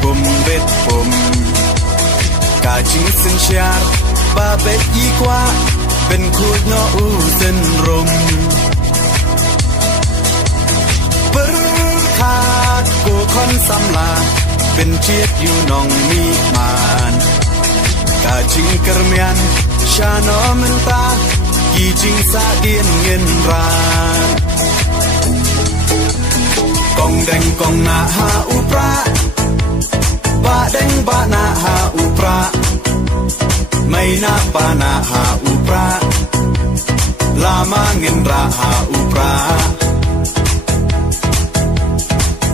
pum bet pumกาจิงสินเชียร์บาเบ็ดยี่กว่าเป็นคูดนออูเส้นรมเปิดขาดกูคอนสำลาเป็นเชียดอยู่นองมีมานกาจิงกระเมียนชาโนมันตากี่จิงสาเดียนเงินรานกองแดงกองนาหาอุปราบาแดงบานาหาอุปราไม่นาปานาหาอุปราลามาเงินราหาอุปรา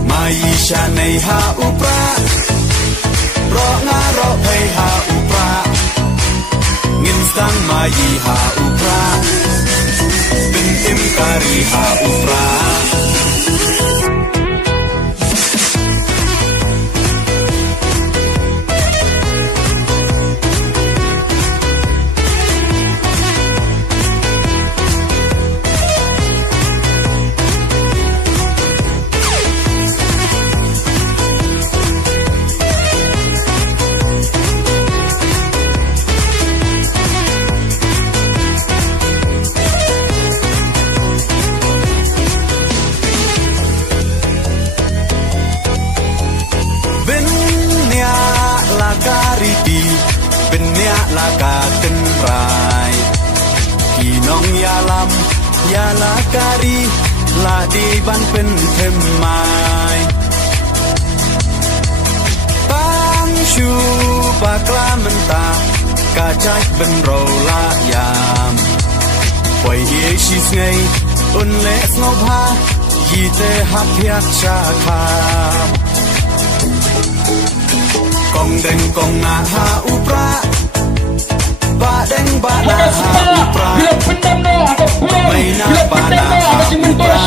มายิชาในหาอุปรารองารอเพยหาอุปราเงินสังมายีหาอุปราเป็นอิมการีหาอุปราเป็นเนียลากาเต็นรายพี่น้องยาลำยาลาการีลาดีบันเป็นเทมไม้ปังชูปากลามันตากาใจเป็นโรลายามปล่อยเอชิสไงอุนเลสโนภายีเตหักยักชาคากองแดงกองนาหาอุปราบาแดงบานาหาอุปราไม่นาบานาหาอุปรา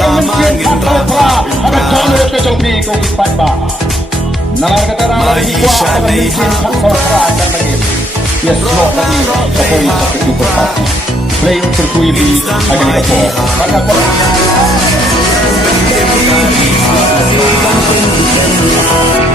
ลามาเงินราหาอุปรามาฮิชาในหาอุปรารองารอเพหาอุปรา Playing for Kuibi against the ball.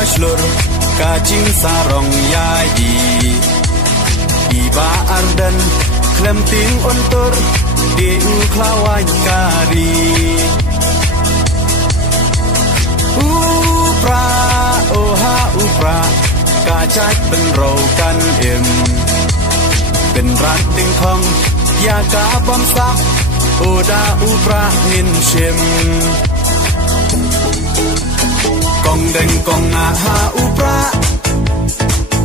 Baslur kajing sarong yayi Iba ardan klem ting untur di uklawan kari Upra oha upra kajat ben rokan im Ben rat ting kong ya ka bom sak oda upra ngin shim Kong deng kong na ha upra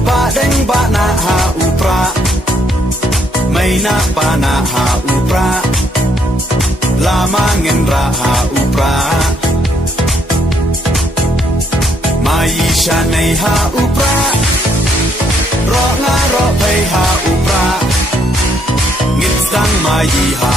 ba deng ba na ha upra mai na pa na ha upra lama ngin ra ha upra mai sha nei ha upra ro nga ro phai ha upra ngin sang mai ha